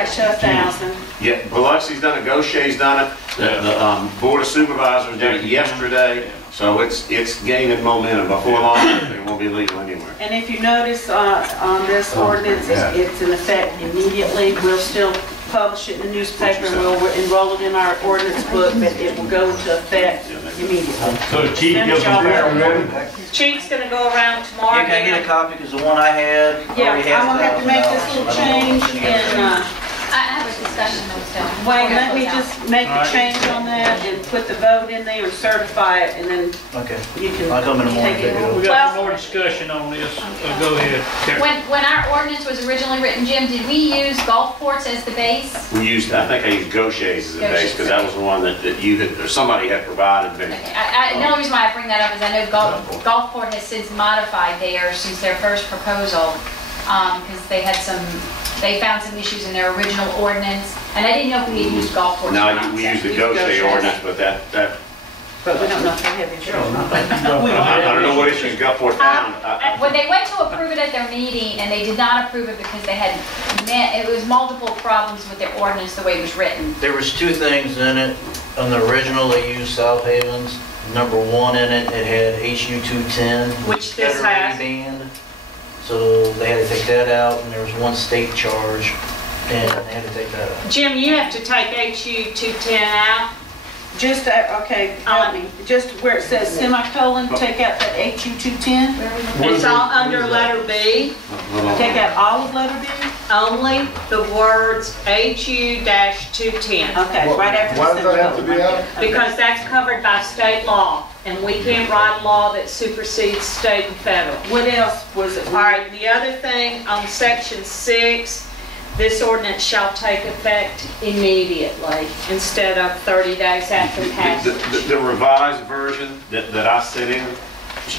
Okay, so 1,000. Yeah, Biloxi's done it, Goshen's done it, the Board of Supervisors did it yesterday, so it's gaining momentum. Before long, it won't be legal anywhere. And if you notice on this ordinance, it's in effect immediately. We'll still publish it in the newspaper and we'll enroll it in our ordinance book, but it will go into effect immediately. So the chief gives them Chief's gonna go around tomorrow. You can get a copy because the one I had Yeah, already has I'm gonna have to make this little change and, I have a discussion with them. Wayne, let me just make a change on that and put the vote in there and certify it, and then Okay. you can I'll come in the morning. take it. We got some more discussion on this. Go ahead. Karen. When our ordinance was originally written, Jim, did we use Gulfport's as the base? We used, I think I used Goshen's as a base, because that was the one that you had, or somebody had provided me. Okay. The only reason why I bring that up is I know Gulfport has since modified theirs since their first proposal, because they found some issues in their original ordinance, and I didn't know if we had used Gulfport. No, we used the Goshen ordinance, but that But we don't know if they have insurance. I don't know what issues Gulfport found. When they went to approve it at their meeting, and they did not approve it because they had it was multiple problems with their ordinance the way it was written. There was two things in it. On the original, they used South Haven's. Number one in it, it had HU 210. Which this has. Banned. So they had to take that out, and there was one state charge, and they had to take that out. Jim, you have to take HU 210 out. Just, okay, help me. Just where it says semicolon, take out that HU 210. It's all under letter B. Take out all of letter B. Only the words HU-210. Okay, right after Why the does that have to be semicolon. out? Because that's covered by state law, and we can't write a law that supersedes state and federal. What else was it? All right, the other thing on section 6, this ordinance shall take effect immediately instead of 30 days after passage. The revised version that I sent in,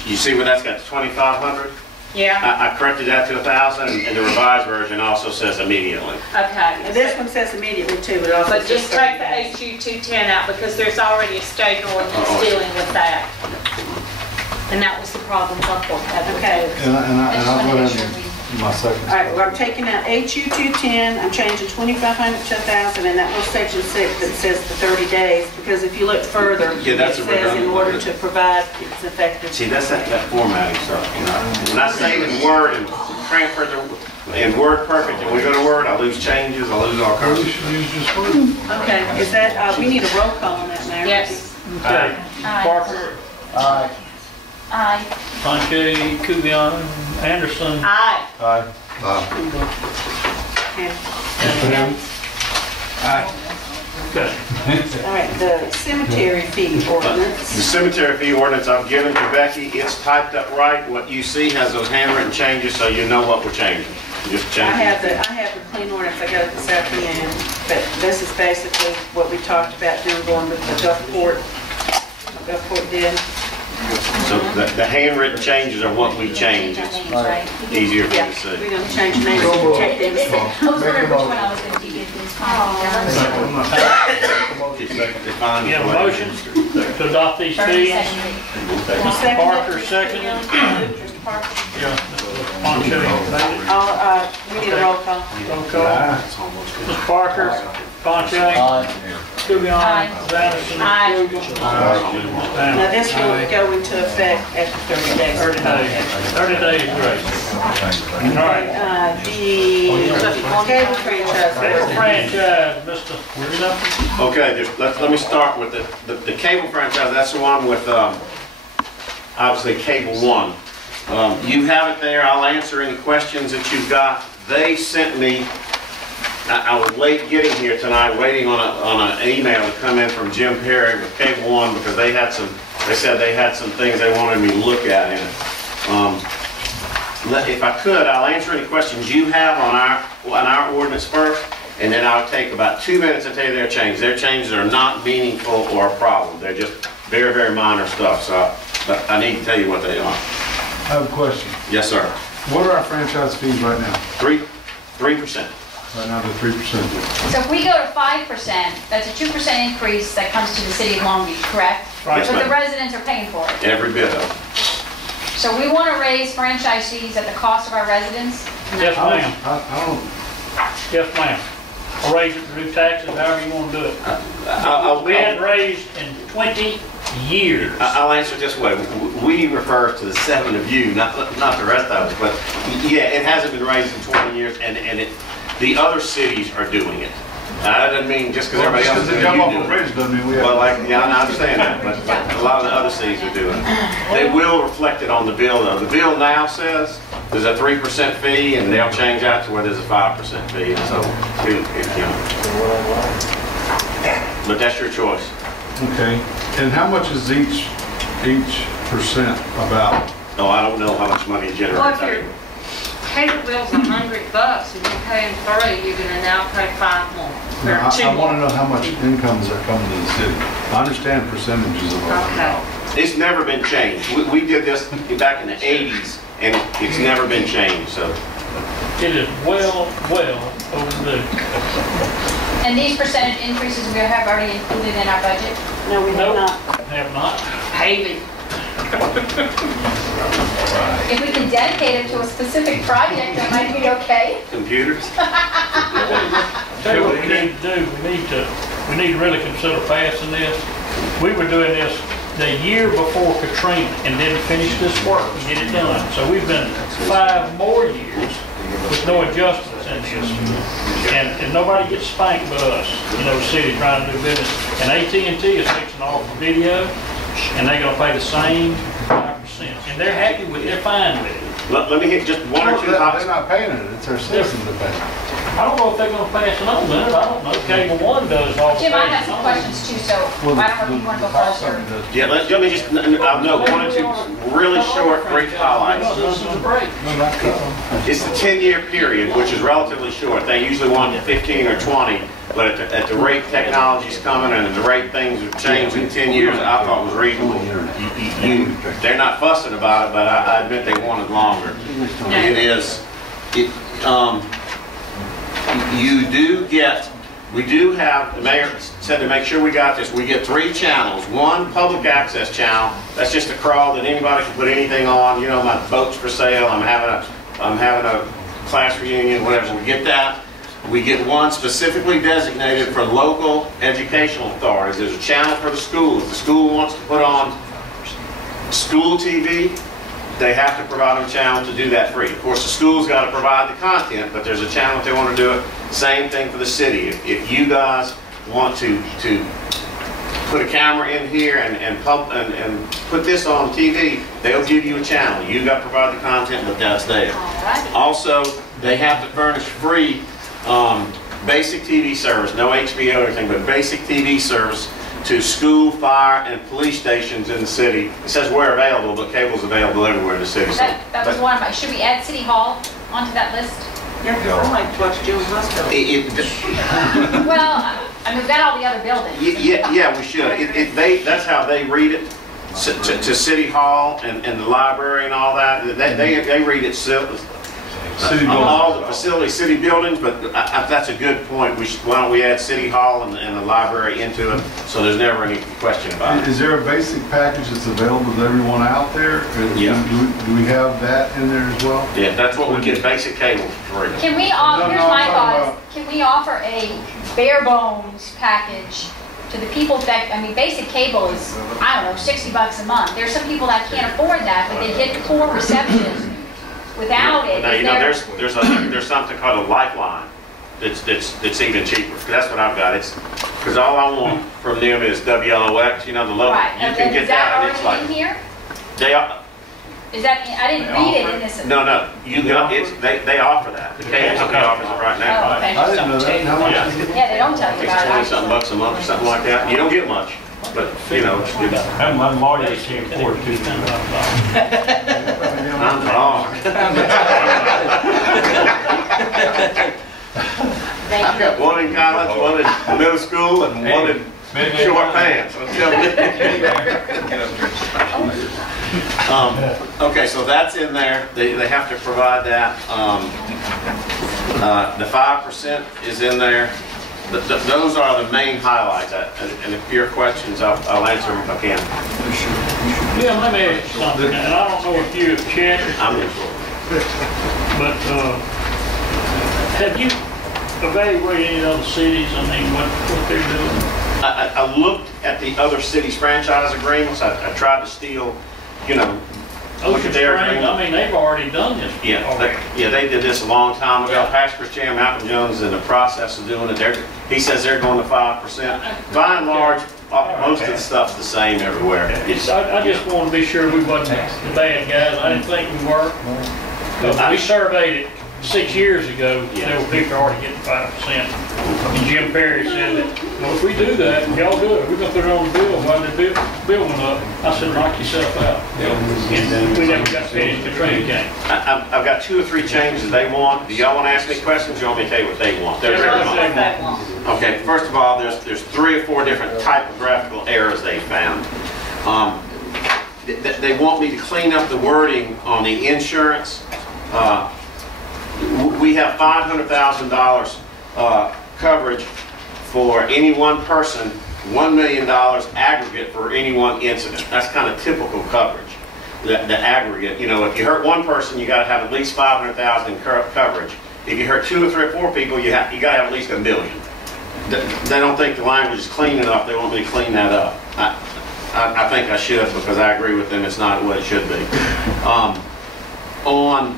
you see where that's got 2,500? Yeah, I corrected that to 1,000, and the revised version also says immediately. okay. And this one says immediately too, but also But just just take take the HU 210 out because there's already a state ordinance dealing with that. And that was the problem Buckle had. Okay. And I just I'll want put to make in sure we. my second. All right, well, I'm taking out HU 210, I'm changing 2,500 to 1,000, and that was section 6 that says the 30 days, because if you look further, Yeah, that's it a says in redundant order one. to provide it's effective. See, that's that formatting stuff, you know. When I save in Word and transfer in Word perfect, and we go to Word, I lose changes, I lose all kinds of stuff. Okay, is that, we need a roll call on that, Mayor. Yes. Okay. Aye. Parker, Aye. Aye. Panche, Kuvion, Anderson. Aye. Aye. Okay. Okay. All right, the cemetery fee ordinance. The cemetery fee ordinance I've given to Becky, it's typed up right. What you see has those handwritten changes, so you know what we're changing. You just change I it. have the clean ordinance, I got it this afternoon, but this is basically what we talked about doing, going with the Gulfport did. So the handwritten changes are what we change. It's Right. easier for you Yeah, to see. we're gonna change the names and check them. I was wondering which one I was going to do. It's fine. You have a motion to adopt these fees? Mr. Parker, second. Mr. Parker. Yeah. Panche, made it. We need a roll call. Roll call. Mr. Parker, Panche, Kuvion, Anderson. Aye. Kruger. Now, this will go into effect after 30 days. 30 days. 30 days grace. All right. The cable franchise. Cable franchise, Mr. Okay, just let me start with the cable franchise. That's the one with obviously Cable One. You have it there. I'll answer any questions that you've got. They sent me. I was late getting here tonight, waiting on an email to come in from Jim Perry with Cable One because they said they had some things they wanted me to look at in it. If I could, I'll answer any questions you have on our ordinance first, and then I'll take about 2 minutes to tell you their changes. Their changes are not meaningful or a problem. They're just very, very minor stuff. But I need to tell you what they are. I have a question. Yes, sir. What are our franchise fees right now? 3%. Right now, they're 3%. So if we go to 5%, that's a 2% increase that comes to the city of Long Beach, correct? Right. But the residents are paying for it. Every bit of it. So we want to raise franchise fees at the cost of our residents? Yes, ma'am. I don't, Yes, ma'am. or raise it, reduce taxes, however you want to do it. We hadn't raised in 20 years. I'll answer it this way. We refer to the 7 of you, not the rest of us, but yeah, it hasn't been raised in 20 years, and the other cities are doing it. That doesn't mean just because everybody else is doing it, Because they jump you off do a it. bridge, doesn't mean we have. Well, yeah, I understand that, but a lot of the other cities are doing it. They will reflect it on the bill, though. The bill now says there's a 3% fee, and they'll change that to where there's a 5% fee, and so, but that's your choice. Okay, and how much is each percent about? Oh, I don't know how much money it Well, if generates. your cable bill's $100 and you're paying 3, you're gonna now pay 5 more. No, Or 2 I want to more. know how much incomes are coming to the city. I understand percentages of Okay. $100. It's never been changed. We did this back in the 80s, and it's never been changed, so. It is well overdue. And these percentage increases we have already included in our budget? No, we have Nope, not. have not. Paving. If we can dedicate it to a specific project, that might be okay. Computers? Tell you what we need to do, we need to really consider passing this. We were doing this the year before Katrina and didn't finish this work and get it done. So we've been 5 more years with no adjustments in this. And nobody gets spanked but us, the city trying to do business. And AT&T is fixing to offer video, and they're gonna pay the same 5%. And they're happy with it, they're fine with it. Let me hit just one or two They're topics. not paying it, it's our citizens that pay it. I don't know if they're gonna pass it on, Leonard, I don't know. Cable One does all the Jim, I have things. some questions too, so Well, I don't know if you want to go first or... Yeah, let me just, I'll note one or two really short, brief highlights. This is a break. No, not that. It's the 10-year period, which is relatively short. They usually want 15 or 20, but at the rate technology's coming and the rate things have changed in 10 years, I thought was reasonable. They're not fussing about it, but I admit they wanted longer. It is, we do have, the mayor said to make sure we got this, we get 3 channels. One public access channel, that's just a crawl that anybody can put anything on, my boat's for sale, I'm having a class reunion, whatever, we get that. We get one specifically designated for local educational authorities. There's a channel for the schools. If the school wants to put on school TV, they have to provide them a channel to do that free. Of course, the school's got to provide the content, but there's a channel if they want to do it. Same thing for the city. If you guys want to put a camera in here and put this on TV, they'll give you a channel. You got to provide the content, but that's there. Alrighty. Also, they have to furnish free basic TV service, no HBO or anything, but basic TV service to school, fire, and police stations in the city. It says where available, but cable's available everywhere in the city. So, That was one of my, should we add City Hall onto that list? Yeah, 'cause I like to watch Jim Hospital. Well, I mean, we've got all the other buildings. Yeah, we should. That's how they read it to City Hall and the library and all that. They read it City all the buildings. facilities, city buildings, but that's a good point. Why don't we add City Hall and the library into it, so there's never any question about it. Is there a basic package that's available to everyone out there? Yeah. Do we have that in there as well? Yeah, that's what we get, basic cable for free. Can we, offer? No, Here's no, my I'm talking thoughts, can we offer a bare bones package to the people that, I mean, basic cable is, I don't know, $60 a month. There's some people that can't afford that, but they get poor reception without it. Now, Is there's there- something called a lifeline that's even cheaper. That's what I've got. Because all I want from them is WLOX, the local. Right, You and can is get that that, and it's already in like, here? they are, Is that, I didn't read it in this. no, they offer that. The cable company offers it right Oh, now. okay. I didn't know that. How much Yeah. is it? Yeah, they don't tell I you think about it's it. $20-something a month or something like that. You don't get much, but, it's And my lawyers can't afford to. I'm wrong. Thank I've you. got one in college, one in middle school, and one in short pants. I'm telling you. Okay, so that's in there. They have to provide that. The 5% is in there. Those are the main highlights. And if your questions, I'll answer them if I can. Yeah, let me ask you something, and I don't know if you have checked, I'm in. but, have you evaluate any other cities, I mean, what they're doing? I looked at the other cities' franchise agreements. I tried to steal, you know, look Ocean at their Springs, agreement. I mean, they've already done this. Yeah, already. they did this a long time ago. Yeah. Pastor Chair Malcolm Jones is in the process of doing it. He says they're going to 5%. By and large, most of the stuff's the same everywhere. I just want to be sure we wasn't the bad guys. I didn't think we were. But we surveyed it 6 years ago, there were people already getting 5%. And Jim Perry said that, well, if we do that, y'all do it, we're gonna put it on the bill, while the bill went up. I said, knock yourself out. And we never got finished the training game. I've got 2 or 3 changes they want. Do y'all want to ask me questions, or you want me to tell you what they want? They're very long. Okay, first of all, there's 3 or 4 different typographical errors they found. They want me to clean up the wording on the insurance. We have $500,000 coverage for any one person, $1 million aggregate for any one incident. That's kind of typical coverage. The aggregate, you know, if you hurt one person, you got to have at least $500,000 in coverage. If you hurt 2 or 3 or 4 people, you got to have at least $1 million. They don't think the language is clean enough. They want me to clean that up. I think I should, because I agree with them. It's not what it should be. On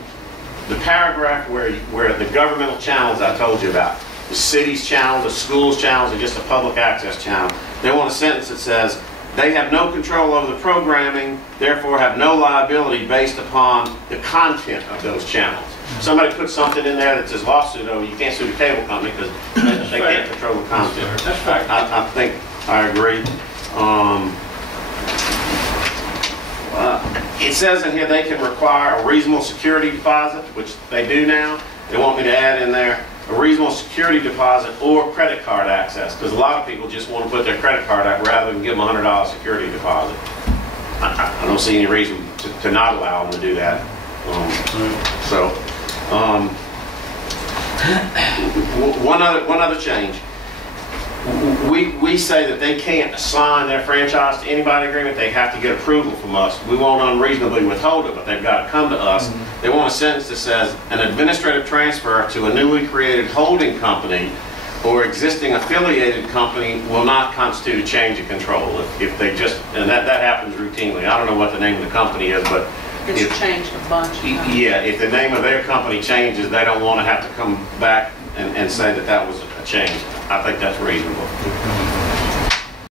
the paragraph where the governmental channels I told you about, the city's channel, the school's channels, or just a public access channel, they want a sentence that says, they have no control over the programming, therefore have no liability based upon the content of those channels. Somebody put something in there that says lawsuit over, you can't sue the cable company because they can't control the content. That's fair. I think I agree. It says in here they can require a reasonable security deposit, which they do now. They want me to add in there a reasonable security deposit or credit card access, because a lot of people just want to put their credit card up rather than give them a $100 security deposit. I don't see any reason to not allow them to do that. One other change. We say that they can't assign their franchise to anybody agreement. They have to get approval from us. We won't unreasonably withhold it, but they've got to come to us. They want a sentence that says an administrative transfer to a newly created holding company or existing affiliated company will not constitute a change of control. If they just, and that happens routinely. I don't know what the name of the company is, but It's changed a bunch. yeah, if the name of their company changes, they don't want to have to come back and say that that was a change. I think that's reasonable.